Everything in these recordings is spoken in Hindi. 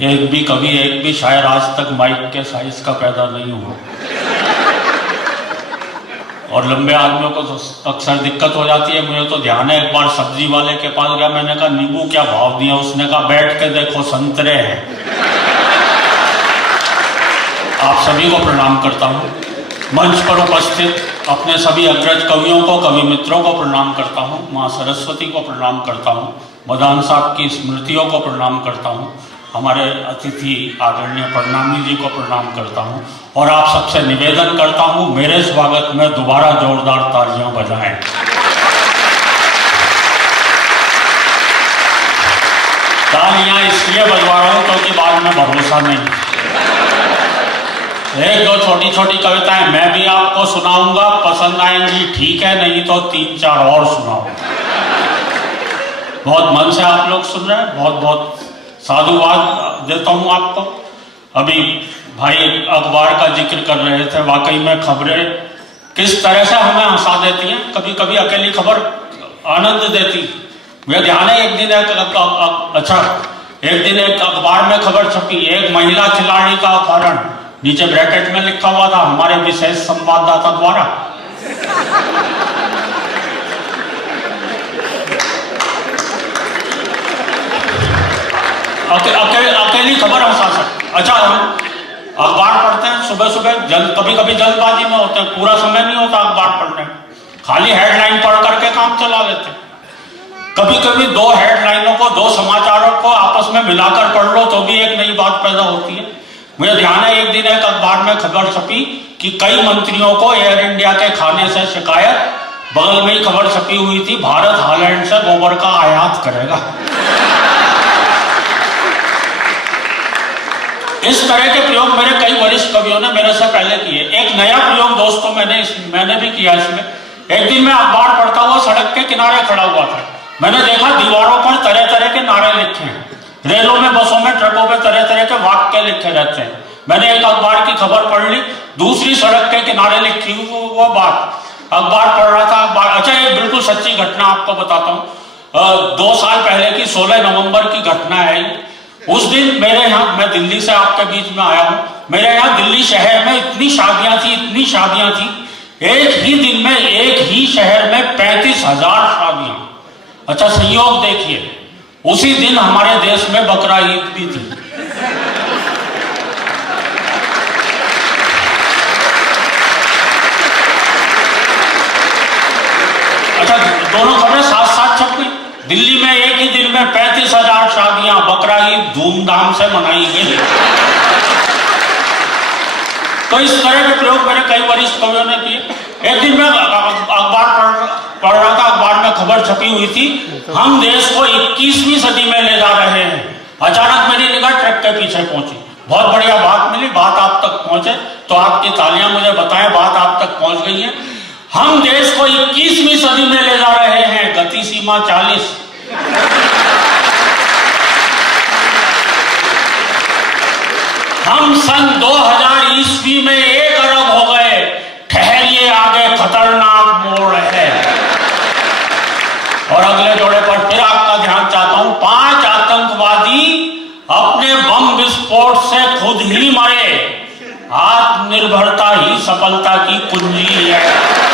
एक भी कवि, एक भी शायर आज तक माइक के साइज का पैदा नहीं हुआ। और लंबे आदमियों को तो अक्सर दिक्कत हो जाती है। मुझे तो ध्यान है, एक बार सब्जी वाले के पास गया, मैंने कहा नींबू क्या भाव दिया? उसने कहा बैठ के देखो संतरे हैं। आप सभी को प्रणाम करता हूँ। मंच पर उपस्थित अपने सभी अग्रज कवियों को, कवि मित्रों को प्रणाम करता हूँ। माँ सरस्वती को प्रणाम करता हूँ। मदान साहब की स्मृतियों को प्रणाम करता हूँ। हमारे अतिथि आदरणीय प्रणामी जी को प्रणाम करता हूँ। और आप सबसे निवेदन करता हूँ, मेरे स्वागत में दोबारा जोरदार तालियां बजाएं। तालियां इसलिए बजवा रहा हूँ क्योंकि बाद में भरोसा नहीं। एक दो छोटी छोटी कविताएं मैं भी आपको सुनाऊंगा, पसंद आएंगी ठीक है, नहीं तो 3-4 और सुनाऊंगा। बहुत मन से आप लोग सुन रहे हैं, बहुत बहुत साधुवाद देता हूं आपको। अभी भाई अखबार का जिक्र कर रहे थे, वाकई में खबरें किस तरह से हमें हंसा देती हैं। कभी कभी अकेली खबर आनंद देती। मुझे ध्यान है एक दिन एक अखबार में खबर छपी, एक महिला खिलाड़ी का अपहरण। नीचे ब्रैकेट में लिखा हुआ था हमारे विशेष संवाददाता द्वारा। अकेली खबर हंसा सकती। अच्छा, हम अखबार पढ़ते हैं सुबह सुबह, कभी कभी जल्दबाजी में होते हैं, पूरा समय नहीं होता अखबार पढ़ने में, खाली हेडलाइन पढ़ करके काम चला लेते हैं। कभी कभी 2 हेडलाइनों को, 2 समाचारों को आपस में मिलाकर पढ़ लो तो भी एक नई बात पैदा होती है। मुझे ध्यान है एक दिन एक अखबार में खबर छपी कि कई मंत्रियों को एयर इंडिया के खाने से शिकायत। बगल में ही खबर छपी हुई थी, भारत हालैंड से गोबर का आयात करेगा। इस तरह के प्रयोग मेरे कई वरिष्ठ कवियों ने मेरे से पहले किए। एक नया प्रयोग दोस्तों मैंने भी किया इसमें। एक दिन मैं अखबार पढ़ता हुआ सड़क के किनारे खड़ा हुआ था। मैंने देखा दीवारों पर तरह तरह के नारे लिखे हैं। रेलों में, बसों में, ट्रकों में तरह तरह के वाक्य लिखे रहते हैं। मैंने एक अखबार की खबर पढ़ ली, दूसरी सड़क के किनारे लिखी वो बात। अखबार पढ़ रहा था अखबार। अच्छा, ये बिल्कुल सच्ची घटना आपको बताता हूँ। 2 साल पहले की 16 नवंबर की घटना है। उस दिन मेरे यहाँ, मैं दिल्ली से आपके बीच में आया हूँ, मेरे यहाँ दिल्ली शहर में इतनी शादियां थी। एक ही दिन में एक ही शहर में 35,000 शादियां। अच्छा, संयोग देखिए, उसी दिन हमारे देश में बकरा ईद भी थी। अच्छा, दोनों खबरें साथ साथ छप गई। दिल्ली में एक ही दिन में 35,000 शादियां, बकरा ईद धूमधाम से मनाई गई। तो इस तरह के प्रयोग मेरे कई वरिष्ठ कवियों ने किए। एक दिन मैं अखबार पढ़ रहा था, अखबार में खबर छपी हुई थी, हम देश को 21वीं सदी में ले जा रहे हैं। अचानक मेरी निगाह ट्रक के पीछे पहुंची। बहुत बढ़िया बात मिली, बात आप तक पहुंचे तो आपकी तालियां मुझे बताएं बात आप तक पहुंच गई है। हम देश को 21वीं सदी में ले जा रहे हैं, गति सीमा 40। हम सन 2000 ईस्वी में 1 अरब हो गए, ठहरिए आगे खतरनाक मोड़ है। और अगले जोड़े पर फिर आपका ध्यान चाहता हूं, 5 आतंकवादी अपने बम विस्फोट से खुद ही मरे। आत्मनिर्भरता ही सफलता की कुंजी है।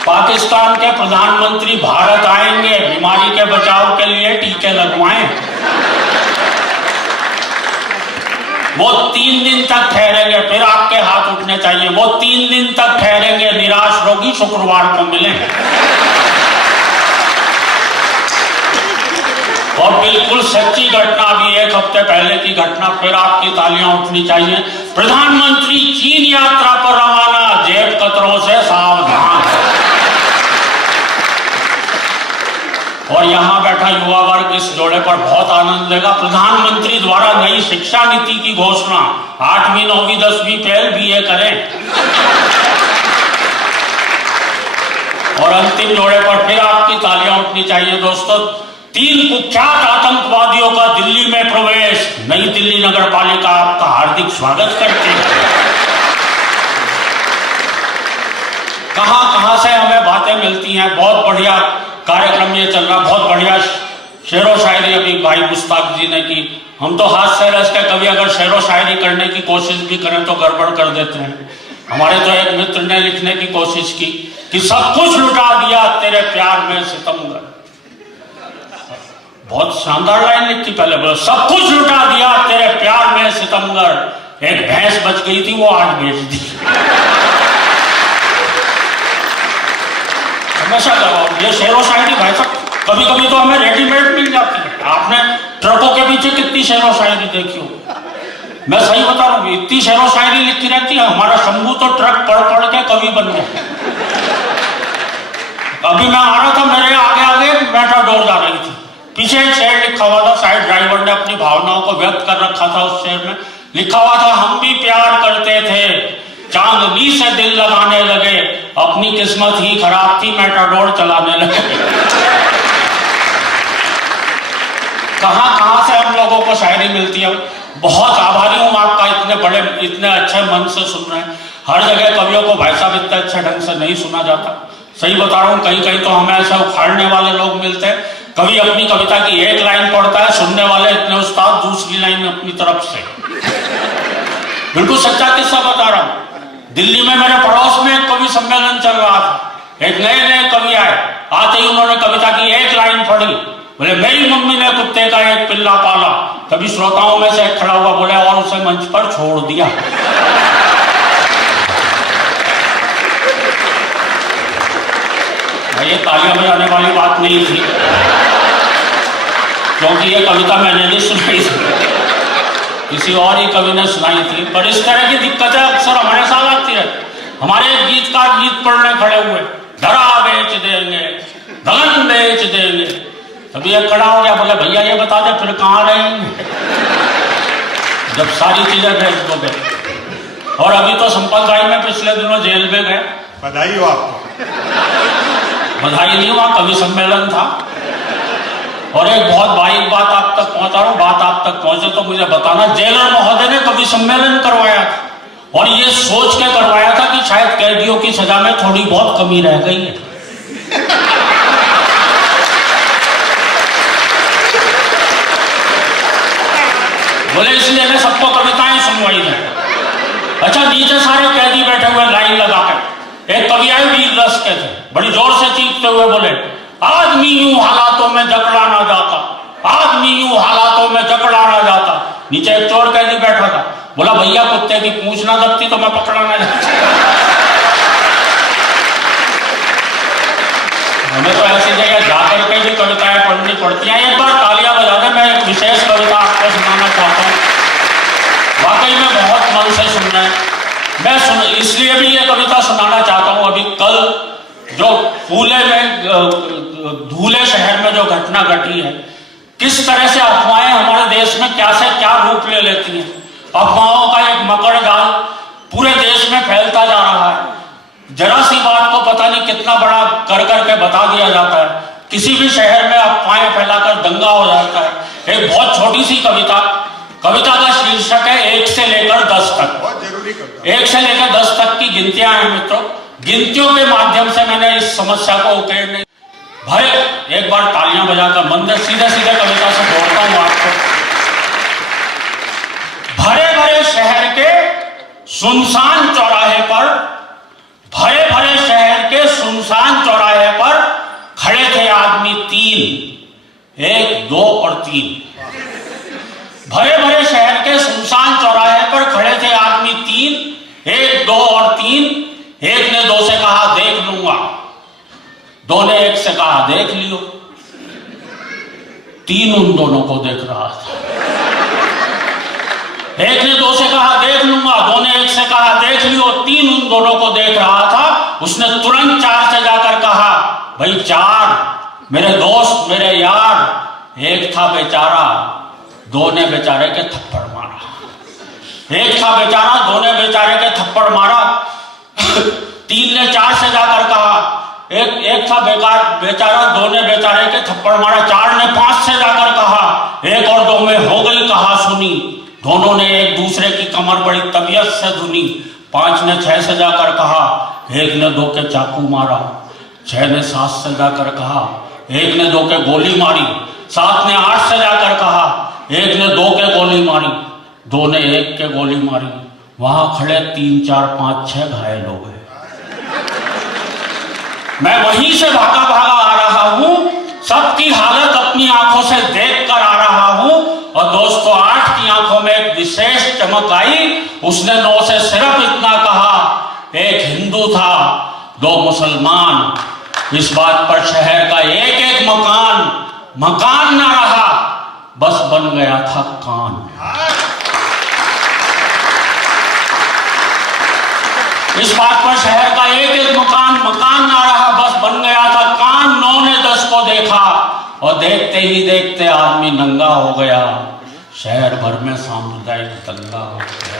पाकिस्तान के प्रधानमंत्री भारत आएंगे, बीमारी के बचाव के लिए टीके लगवाएं। वो 3 दिन तक ठहरेंगे, फिर आपके हाथ उठने चाहिए। वो 3 दिन तक ठहरेंगे, निराश रोगी शुक्रवार को मिलें। और बिल्कुल सच्ची घटना, अभी 1 हफ्ते पहले की घटना, फिर आपकी तालियां उठनी चाहिए। प्रधानमंत्री चीन यात्रा पर रवाना, जेब कतरों से सावधान। और यहां बैठा युवा वर्ग इस जोड़े पर बहुत आनंद लेगा। प्रधानमंत्री द्वारा नई शिक्षा नीति की घोषणा, 8वीं 9वीं 10वीं फेल BA करें। और अंतिम जोड़े पर फिर आपकी तालियां उठनी चाहिए दोस्तों। 3 कुख्यात आतंकवादियों का दिल्ली में प्रवेश, नई दिल्ली नगर पालिका आपका हार्दिक स्वागत करती है। कहां से हमें बातें मिलती हैं। बहुत बढ़िया कार्यक्रम ये चल रहा, बहुत बढ़िया शेरो शायरी अभी भाई मुश्ताक जी ने की। हम तो हाथ से रस के कभी अगर शेरो शायरी करने की कोशिश भी करें तो गड़बड़ कर देते हैं। हमारे तो एक मित्र ने लिखने की कोशिश की कि सब कुछ लुटा दिया तेरे प्यार में सितमगर। बहुत शानदार लाइन लिखी, पहले बोलो सब कुछ लुटा दिया तेरे प्यार में सितमगर, एक भैंस बच गई थी वो आज बेच दी। हमेशा ये शेरो शायरी भाई साहब कभी कभी तो हमें रेडीमेड मिल जाती है। आपने ट्रकों के पीछे कितनी शेरो शायरी देखी हो, मैं सही बता रहा हूँ, इतनी शेरो शायरी लिखी रहती है। हमारा शंभू तो ट्रक पढ़ पढ़ के कवि बन गया। अभी मैं आ रहा था, मेरे आगे आगे मेटाडोर जा रही थी, पीछे एक शेर लिखा हुआ था, शायद ड्राइवर ने अपनी भावनाओं को व्यक्त कर रखा था। उस शेर में लिखा हुआ था, हम भी प्यार करते थे, चांदनी से दिल लगाने लगे, अपनी किस्मत ही खराब थी, मेटाडोर चलाने लगे। कहां से हम लोगों को शायरी मिलती है। बहुत आभारी हूं आपका, इतने अच्छे मन से सुन रहे हैं। हर जगह कवियों को भाई साहब इतने अच्छे ढंग से नहीं सुना जाता। सही बता रहा हूं, कहीं कहीं तो हमें ऐसे उखाड़ने वाले लोग मिलते हैं। कवि अपनी कविता की एक लाइन पढ़ता है, सुनने वाले इतने उस्ताद दूसरी लाइन अपनी तरफ से। बिल्कुल सच्चा किस्सा बता रहा हूं। दिल्ली में मेरे पड़ोस में एक कवि सम्मेलन चल रहा था। एक नए कवि आए, आते ही उन्होंने कविता की एक लाइन पढ़ी, बोले मेरी मम्मी ने कुत्ते का एक पिल्ला पाला। तभी श्रोताओं में से खड़ा हुआ बोले और उसे मंच पर छोड़ दिया। ये तालियां बजाने वाली बात नहीं थी, क्योंकि ये कविता मैंने नहीं सुनाई थी, किसी और ही कवि ने सुनाई थी। पर इस तरह की दिक्कतें अक्सर हमारे साथ आती है। हमारे गीतकार गीत पढ़ने खड़े हुए, धरा बेच देंगे, धन बेच देंगे। तभी एक खड़ा हो गया, बोले भैया ये बता दे फिर कहाँ रहेंगे जब सारी चीजें बेच दोगे। और अभी तो संपत भाई में पिछले दिनों जेल में गए। बधाई हो आपको। बधाई नहीं हुआ, कवि सम्मेलन था। और एक बहुत बारीक बात आप तक पहुंचा रहा हूं, बात आप तक पहुंचे तो मुझे बताना। जेलर महोदय ने कवि सम्मेलन करवाया था और ये सोच के करवाया था कि शायद कैदियों की सजा में थोड़ी बहुत कमी रह गई है। बोले इसलिए मैं सबको कविताएं सुनवाई जाए। अच्छा, नीचे सारे कैदी बैठे हुए लाइन लगा कर, एक कवि आए वीर रस के थे, बड़ी जोर से चीखते हुए बोले आदमी यूं हालातों में जकड़ा ना जाता, आदमी यूं हालातों में जकड़ा ना जाता। नीचे एक चोर कैदी बैठा था, बोला भैया कुत्ते की पूंछ ना दबती तो मैं पकड़ा ना जाता। हमें तो ऐसी जगह जाकर के भी कविताएं पढ़नी पड़ती हैं। एक बार तालियां बजा दे, मैं एक विशेष कविता आपको सुनाना चाहता हूँ। वाकई में बहुत मन से सुन रहे हैं। मैं इसलिए भी ये कविता सुनाना चाहता हूँ। अभी कल जो फूले में धूले शहर में जो घटना घटी है, किस तरह से अफवाहें हमारे देश में क्या से क्या रूप ले लेती हैं। अफवाहों का एक मकड़ जाल पूरे देश में फैलता जा रहा है। जरा सी बात को पता नहीं कितना बड़ा कर करके बता दिया जाता है। किसी भी शहर में अफवाहें फैलाकर दंगा हो जाता है। एक बहुत छोटी सी कविता का शीर्षक है 1 से लेकर 10 तक। बहुत जरूरी कविता। 1 से लेकर 10 तक की गिनतियां हैं मित्रों। गिनतियों के माध्यम से मैंने इस समस्या को उकेरने भरे। एक बार तालियां बजाकर मंदिर सीधे सीधे कविता से जोड़ता हूं आपको। भरे भरे शहर के सुनसान चौराहे पर, भरे भरे शहर के सुनसान चौराहे पर खड़े थे आदमी 3, 1, 2 और 3। भरे भरे शहर के सुनसान चौराहे पर खड़े थे आदमी 3, 1, 2 और 3। एक ने 2 से कहा देख लूंगा, 2 ने 1 से कहा देख लियो। 3 उन दोनों को देख रहा था। 1 ने 2 से कहा देख लूंगा, 2 ने 1 से कहा देख लियो। 3 उन दोनों को देख रहा था। उसने तुरंत 4 से जाकर कहा भाई 4 मेरे दोस्त मेरे यार। 1 था बेचारा, 2 ने बेचारे के थप्पड़ मारा। 1 था बेचारा, 2 ने बेचारे के थप्पड़ मारा। 3 ने 4 से जाकर कहा एक था बेचारा, 2 ने बेचारे के थप्पड़ मारा। 4 ने 5 से जाकर कहा 1 और 2 में हो गई कहा सुनी। दोनों ने एक दूसरे की कमर बड़ी तबीयत से धुनी। 5 ने 6 से जाकर कहा, 1 ने 2 के चाकू मारा। 6 ने 7 से जाकर कहा, 1 ने 2 के गोली मारी। सात ने आठ से जाकर कहा, एक ने 2 के गोली मारी, 2 ने 1 के गोली मारी, वहां खड़े 3, 4, 5, 6 घायल हो गए। मैं वहीं से भागा भागा आ रहा हूं, सबकी हालत अपनी आंखों से देख कर आ रहा हूं, और दोस्तों 8 की आंखों में एक विशेष चमक आई। उसने 9 से सिर्फ इतना कहा, एक हिंदू था, 2 मुसलमान। इस बात पर शहर का एक एक मकान ना रहा, बस बन गया था कान। इस बात पर शहर का एक एक मकान ना रहा, बस बन गया था कान। 9 ने 10 को देखा, और देखते ही देखते आदमी नंगा हो गया। शहर भर में सामुदायिक दंगा हो गया।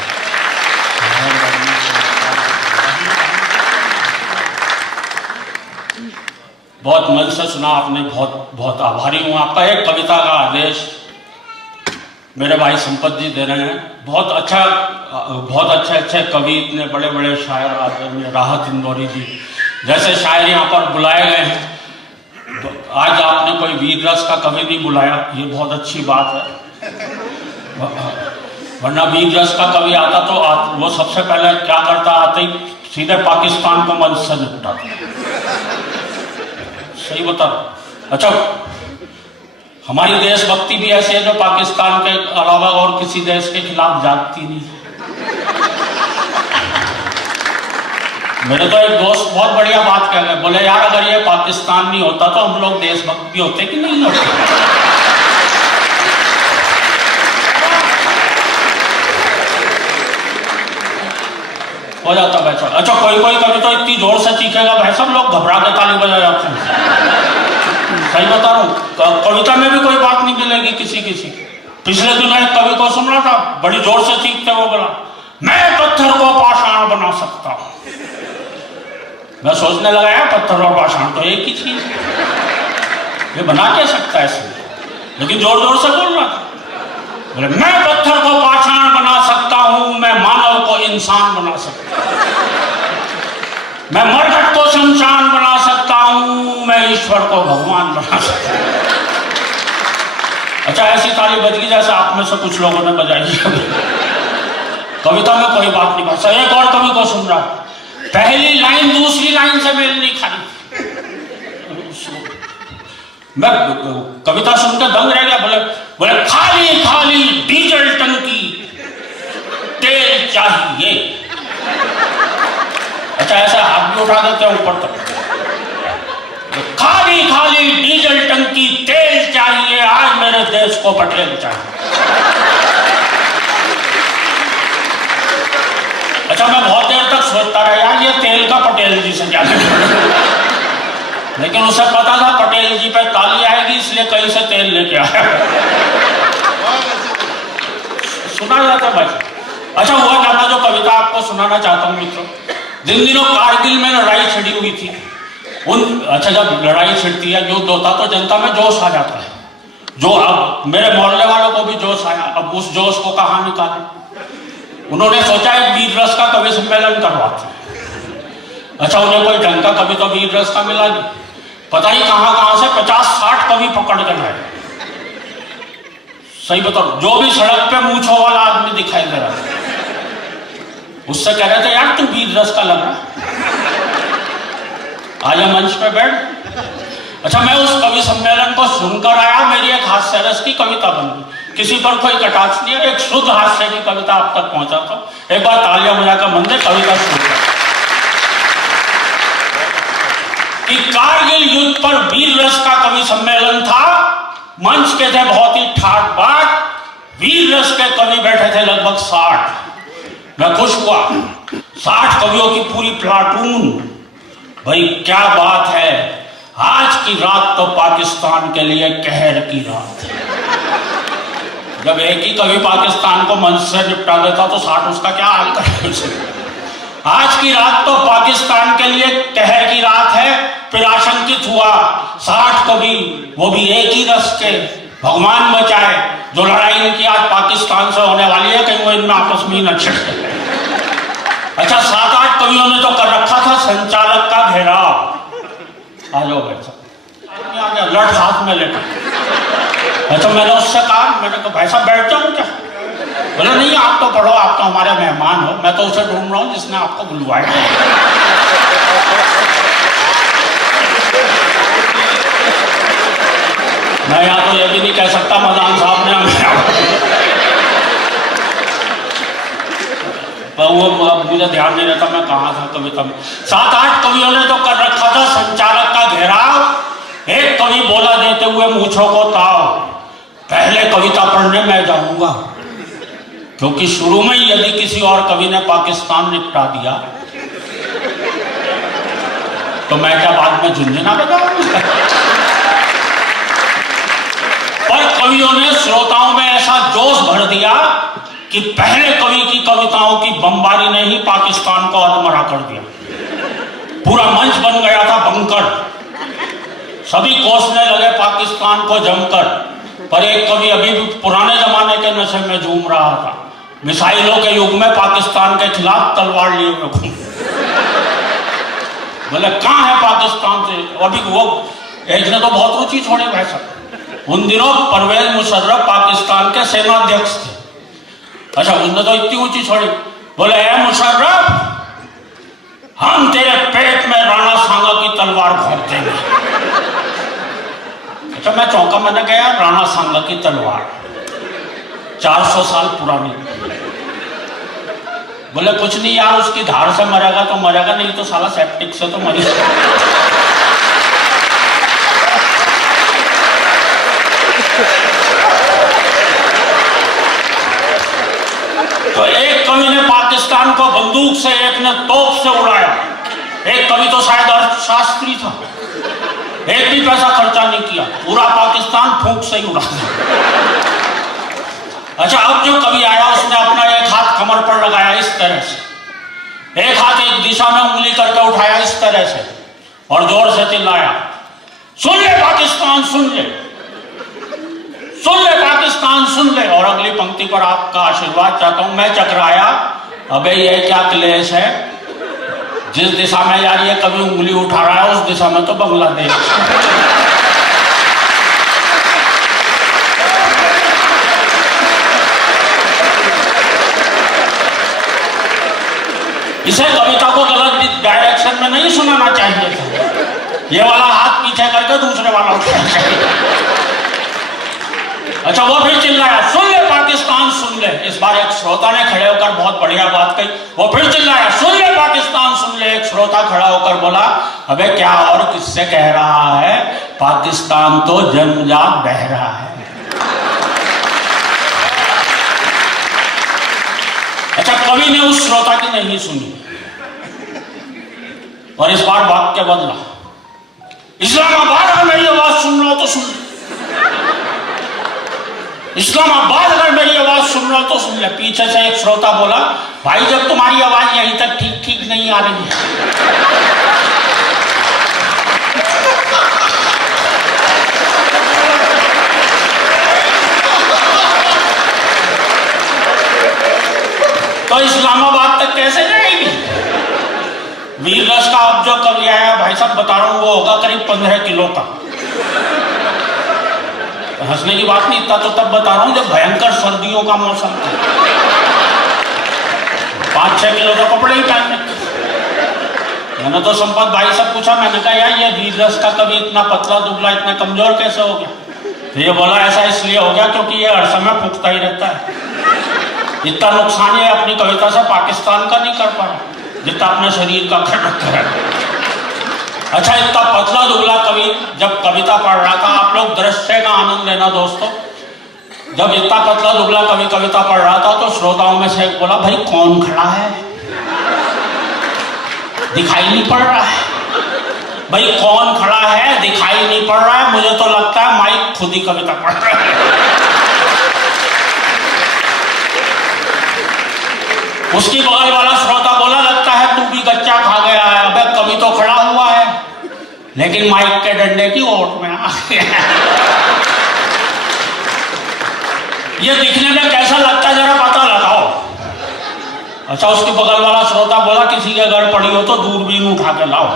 बहुत मन से सुना आपने, बहुत बहुत आभारी हूं आपका। एक कविता का आदेश मेरे भाई संपत जी दे रहे हैं। बहुत अच्छे कवि, इतने बड़े बड़े शायर आदरणीय राहत इंदौरी जी जैसे शायर यहाँ पर बुलाए गए हैं। आज आपने कोई वीर रस का कवि नहीं बुलाया, ये बहुत अच्छी बात है। वरना वीर रस का कवि आता तो वो सबसे पहले क्या करता, आते ही सीधे पाकिस्तान को मंच से निपटाता। सही बता। अच्छा, हमारी देशभक्ति भी ऐसी है जो पाकिस्तान के अलावा और किसी देश के खिलाफ जागती नहीं। मेरे तो एक दोस्त बहुत बढ़िया बात कह गए, बोले यार अगर ये पाकिस्तान नहीं होता तो हम लोग देशभक्त भी होते कि नहीं होते। हो जाता भाई साहब। अच्छा, कोई कभी तो इतनी जोर से चीखेगा भाई सब लोग घबरा के ताली बजा जाते हैं। सही बता रहा हूँ, कविता में भी कोई बात नहीं मिलेगी किसी। पिछले दिन एक कवि को सुन रहा था, बड़ी जोर से चीखते हुए बोला, मैं पत्थर को पाषाण बना सकता हूं। मैं सोचने लगा यार, पत्थर और पाषाण तो एक ही चीज है, ये बना क्या सकता है ऐसे, लेकिन जोर जोर से बोल रहा था। बोले मैं पत्थर को पाषाण बना सकता हूं, मैं मानव को इंसान बना सकता हूं, मैं मरघट को शमशान बना सकता हूं, मैं ईश्वर को भगवान बना सकता हूं। अच्छा, ऐसी ताली बज गई जैसे आप में से कुछ लोगों ने बजाई। कविता में कोई बात नहीं बचा। एक और कवि को सुन रहा, पहली लाइन दूसरी लाइन से मेल नहीं खाई। मैं कविता सुनकर दंग रह गया। बोले खाली खाली डीजल टंकी, तेल चाहिए। अच्छा, ऐसा हाथ भी उठा देते हैं ऊपर तक। खाली खाली डीजल टंकी, तेल चाहिए, आज मेरे देश को पटेल चाहिए। अच्छा, मैं बहुत देर तक सोचता रहा यार ये तेल का पटेल जी से क्या, लेकिन उसे पता था पटेल जी पे ताली आएगी, इसलिए कहीं से तेल लेके आया। सुना जाता भाई। अच्छा, हुआ क्या, मैं जो कविता आपको सुनाना चाहता हूँ मित्रों, जिन दिनों कारगिल में लड़ाई छिड़ी हुई थी, अच्छा जब लड़ाई छिड़ती है, युद्ध होता तो जनता में जोश आ जाता है, जो अब मेरे मोहल्ले वालों को भी जोश आया। अब उस जोश को कहाँ निकालें, उन्होंने सोचा एक वीर रस का कवि सम्मेलन करवाते हैं। अच्छा, उन्हें कोई ढंग का कवि तो वीर रस का मिला नहीं, पता ही कहां से 50-60 कवि पकड़ कर लाए। सही बताओ, जो भी सड़क पे मूंछों वाला आदमी दिखाई दे रहा था, उससे कह रहे थे यार तू वीर रस का लग रहा, आजा मंच पे बैठ। अच्छा, मैं उस कवि सम्मेलन को सुनकर आया, मेरी एक हास्य रस की कविता बन गई। किसी पर कोई कटाक्ष नहीं है, एक शुद्ध हास्य की कविता आप तक पहुंचाता हूं। एक बार तालियां बजाकर मंदिर कविता शुरू कर कि कारगिल युद्ध पर वीर रस का कवि सम्मेलन था। मंच के थे बहुत ही ठाट बाट, वीर रस के कवि बैठे थे लगभग 60। मैं खुश हुआ, 60 कवियों की पूरी प्लाटून। भाई क्या बात है, आज की रात तो पाकिस्तान के लिए कहर की रात है। जब एक ही कवि पाकिस्तान को मंच से निपटा देता तो 60 उसका क्या हाल करेगा। आज की रात तो पाकिस्तान के लिए कहर की रात है। फिर आशंकित हुआ 60 कवि, वो भी एक ही रस के, भगवान बचाए जो लड़ाई इनकी आज पाकिस्तान से होने वाली है, कहीं वो इनमें आपस में न छिड़ जाए। अच्छा, 7-8 कवियों ने तो कर रखा था संचालक का घेराव। आ जाओ भाई साहब, लठ हाथ में लेकर अच्छा मैंने उससे कहा, मैंने कहा भाई साहब बैठ जाऊं क्या? बोले नहीं आप तो पढ़ो, आप तो हमारे मेहमान हो, मैं तो उसे ढूंढ रहा हूँ जिसने आपको बुलवाया। मैं यहाँ तो ये भी नहीं कह सकता मदान साहब ने हमें, वो मुझे ध्यान नहीं रहता मैं कहाँ था कविता में। 7-8 कवियों ने तो कर रखा था संचालक का घेराव। एक कवि बोला देते हुए मूंछों को ताव, पहले कविता पढ़ने मैं जाऊंगा, क्योंकि शुरू में ही यदि किसी और कवि ने पाकिस्तान निपटा दिया तो मैं क्या बाद में झुंझुना लगाऊंगा। पर कवियों ने श्रोताओं में ऐसा जोश भर दिया कि पहले कवि की कविताओं की बमबारी ने ही पाकिस्तान को अधमरा कर दिया। पूरा मंच बन गया था बंकर, सभी कोसने लगे पाकिस्तान को जमकर। पर एक कवि अभी भी पुराने जमाने के नशे में झूम रहा था, मिसाइलों के युग में पाकिस्तान के खिलाफ तलवार लिए हुए घूम। बोले कहाँ है पाकिस्तान से? अभी वो एक ने तो बहुत रुचि छोड़ी भाई साहब। उन दिनों परवेज मुशर्रफ पाकिस्तान के सेनाध्यक्ष थे। अच्छा उसने तो इतनी ऊंची छोड़ी, बोले ए मुशर्रफ, हम तेरे पेट में राणा सांगा की तलवार घोंप देंगे। अच्छा मैं चौंका, मैंने कहा राणा सांगा की तलवार 400 साल पुरानी। बोले कुछ नहीं यार, उसकी धार से मरेगा तो मरेगा, नहीं तो साला सेप्टिक से तो मरी। तो एक कवि ने पाकिस्तान को बंदूक से, एक ने तोप से उड़ाया। एक कवि तो शायद अर्थशास्त्री था, एक भी पैसा खर्चा नहीं किया, पूरा पाकिस्तान फूंक से ही उड़ा दिया। अच्छा अब जो कवि आया उसने अपना एक हाथ कमर पर लगाया इस तरह से, एक हाथ एक दिशा में उंगली करके उठाया इस तरह से और जोर से चिल्लाया, सुन ले पाकिस्तान सुन ले, सुन ले पाकिस्तान सुन ले। और अगली पंक्ति पर आपका आशीर्वाद चाहता हूं। मैं चकराया, अबे ये क्या क्लेश है, जिस दिशा में यार ये कभी उंगली उठा रहा है उस दिशा में तो बांग्लादेश। इसे कविता को गलत डायरेक्शन में नहीं सुनाना चाहिए था, ये वाला हाथ पीछे करके दूसरे वाला उठाना चाहिए। अच्छा वो फिर चिल्लाया, सुन ले पाकिस्तान सुन ले। इस बार एक श्रोता ने खड़े होकर बहुत बढ़िया बात कही, वो फिर चिल्लाया, सुन ले पाकिस्तान सुन ले। एक श्रोता खड़ा होकर बोला, अबे क्या और किससे कह रहा है, पाकिस्तान तो जन्मजात बह रहा है। अच्छा कवि ने उस श्रोता की नहीं सुनी और इस बार वाक्य बदला, इस्लामाबाद अगर मेरी आवाज सुन रहा हो तो सुन, इस्लामाबाद अगर मेरी आवाज सुन रहा हो तो सुन ले। पीछे से एक श्रोता बोला, भाई जब तुम्हारी आवाज यहीं तक ठीक ठीक नहीं आ रही है, तो इस्लामाबाद तक कैसे जाएगी? वीर रस का अब जो कवि आया भाई साहब बता रहा हूं, वो होगा करीब 15 किलो का। हंसने की बात नहीं, इतना तो तब बता रहा हूं जब भयंकर सर्दियों का मौसम था, 5-6 किलो का कपड़े ही पहनने। मैंने तो संपत भाई से पूछा, मैंने कहा यार ये वीर रस का कवि इतना पतला दुबला इतना कमजोर कैसे हो गया? तो ये बोला ऐसा इसलिए हो गया क्योंकि ये हर समय फूकता ही रहता है, इतना नुकसान ये अपनी कविता से पाकिस्तान का नहीं कर पा रहा जितना अपने शरीर का कर रखा है। अच्छा इतना पतला दुबला कवि जब कविता पढ़ रहा था, आप लोग दृश्य का आनंद लेना दोस्तों, जब इतना पतला दुबला कवि कविता पढ़ रहा था तो श्रोताओं में से एक बोला, भाई कौन खड़ा है, दिखाई नहीं पड़ रहा है, भाई कौन खड़ा है दिखाई नहीं पड़ रहा है, मुझे तो लगता है माइक खुद ही कविता पढ़ रहा है। उसकी बगल वाला श्रोता बोला, लगता है तू भी गच्चा खा गया है, अबे कवि तो खड़ा हुआ है लेकिन माइक के डंडे की ओट में आ गया। ये दिखने में कैसा लगता है जरा पता लगाओ। अच्छा उसके बगल वाला श्रोता बोला, किसी के घर पड़ी हो तो दूरबीन उठा के लाओ।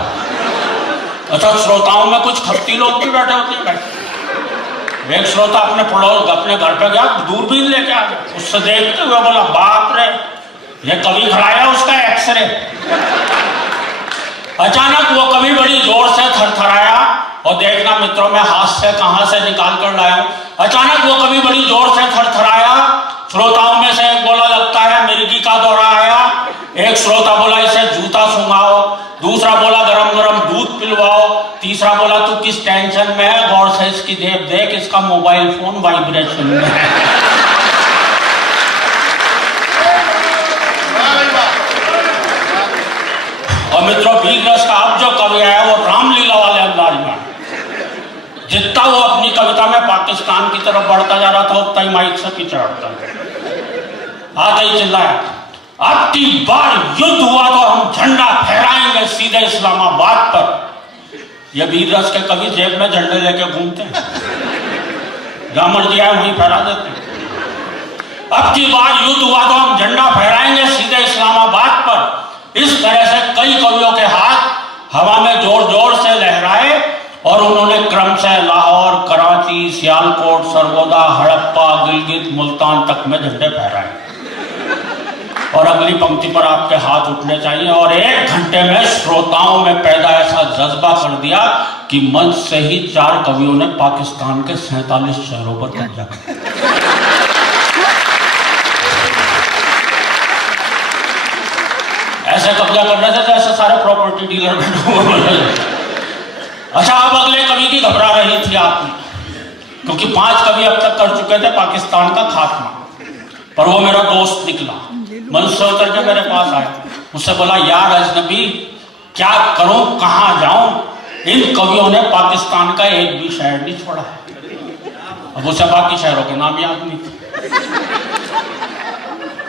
अच्छा श्रोताओं में कुछ खप्ती लोग भी बैठे होते हैं, एक श्रोता अपने पड़ोस अपने घर पे गया, दूरबीन लेके आ गया, उससे देखते हुए बोला बाप रे ये कवि खड़ाया उसका एक्सरे। अचानक वो कवि बड़ी जोर से थरथराया, और देखना मित्रों मैं हाथ से कहां से निकाल कर लाया हूं। अचानक वो कवि बड़ी जोर से थरथराया, श्रोताओं में से एक बोला लगता है मिर्गी का दौरा आया, एक श्रोता बोला इसे जूता सुंघाओ, दूसरा बोला गरम गरम दूध पिलवाओ, तीसरा बोला तू किस टेंशन में है, गौर से इसकी देख इसका मोबाइल फोन वाइब्रेशन में है। और मित्रों वीर रस का अब जो कवि आया वो रामलीला वाले अंदाज में, जितना वो अपनी कविता में पाकिस्तान की तरफ बढ़ता जा रहा था उतना ही माइक से पीछे हटता आते ही चिल्लाया, अब की बार युद्ध हुआ तो हम झंडा फहराएंगे सीधे इस्लामाबाद पर। ये वीर रस के कवि जेब में झंडे लेके घूमते हैं, जहां मर्जी आए वहीं फहरा देते हैं। अब की बार युद्ध हुआ तो हम झंडा फहराएंगे सीधे इस्लामाबाद पर। इस तरह से कई कवियों के हाथ हवा में जोर जोर से लहराए और उन्होंने क्रम से लाहौर, कराची, सियालकोट, सरगोदा, हड़प्पा, गिलगित, मुल्तान तक में झंडे फहराए। और अगली पंक्ति पर आपके हाथ उठने चाहिए। और 1 घंटे में श्रोताओं में पैदा ऐसा जज्बा कर दिया कि मंच से ही 4 कवियों ने पाकिस्तान के 47 शहरों पर कब्जा किया। ऐसे कब्जा करने से ऐसे सारे प्रॉपर्टी डीलर अच्छा अब अगले कवि की घबरा रही थी आपने, क्योंकि 5 कवि अब तक कर चुके थे पाकिस्तान का खात्मा, पर वो मेरा दोस्त निकला, मंच से उतर के मेरे पास आया, मुझसे बोला यार अजनबी क्या करूं कहां जाऊं, इन कवियों ने पाकिस्तान का एक भी शहर नहीं छोड़ा है। अब उसे बाकी शहरों के नाम याद नहीं थे।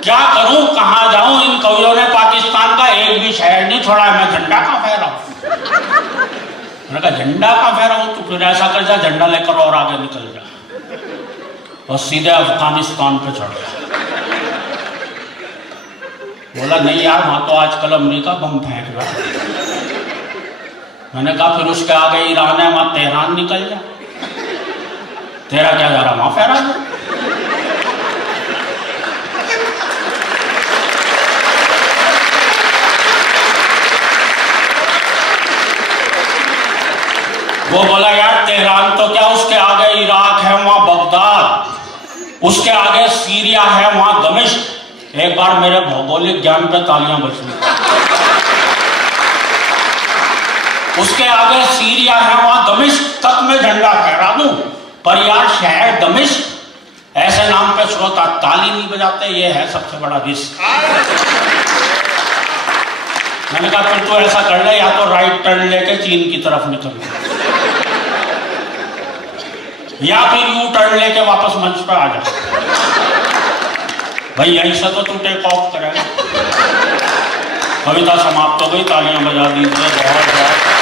क्या करूं कहां जाऊं, इन कवियों ने पाकिस्तान का एक भी शहर नहीं छोड़ा है, मैं झंडा कहां फहराऊं। मैंने कहा झंडा कहां फहराऊं, तो फिर ऐसा कर जा झंडा लेकर और आगे निकल जा और सीधे अफगानिस्तान पे चढ़ जा। बोला नहीं यार वहां तो आजकल अमेरिका बम फेंक रहा है। मैंने कहा फिर उसके आगे ईरान है, वहां तेहरान निकल जा, तेरा क्या जा रहा वहां फहरा जा। वो बोला यार तेहरान तो क्या, उसके आगे इराक है, वहां बगदाद, उसके आगे सीरिया है, वहां दमिश्क। एक बार मेरे भौगोलिक ज्ञान पे तालियां बजी। उसके आगे सीरिया है, वहां दमिश्क तक में झंडा फहरा दूं, पर यार शहर दमिश्क ऐसे नाम पे श्रोता ताली नहीं बजाते, ये है सबसे बड़ा रिस्क। मैंने कहा फिर तो ऐसा कर ले, या तो राइट टर्न लेके चीन की तरफ निकल या फिर यू टर्न लेके वापस मंच पर आ जा। भाई यहीं से तो तू टेक ऑफ करेगा। कविता समाप्त हो गई, तालियां बजा दीजिए। बहुत बहुत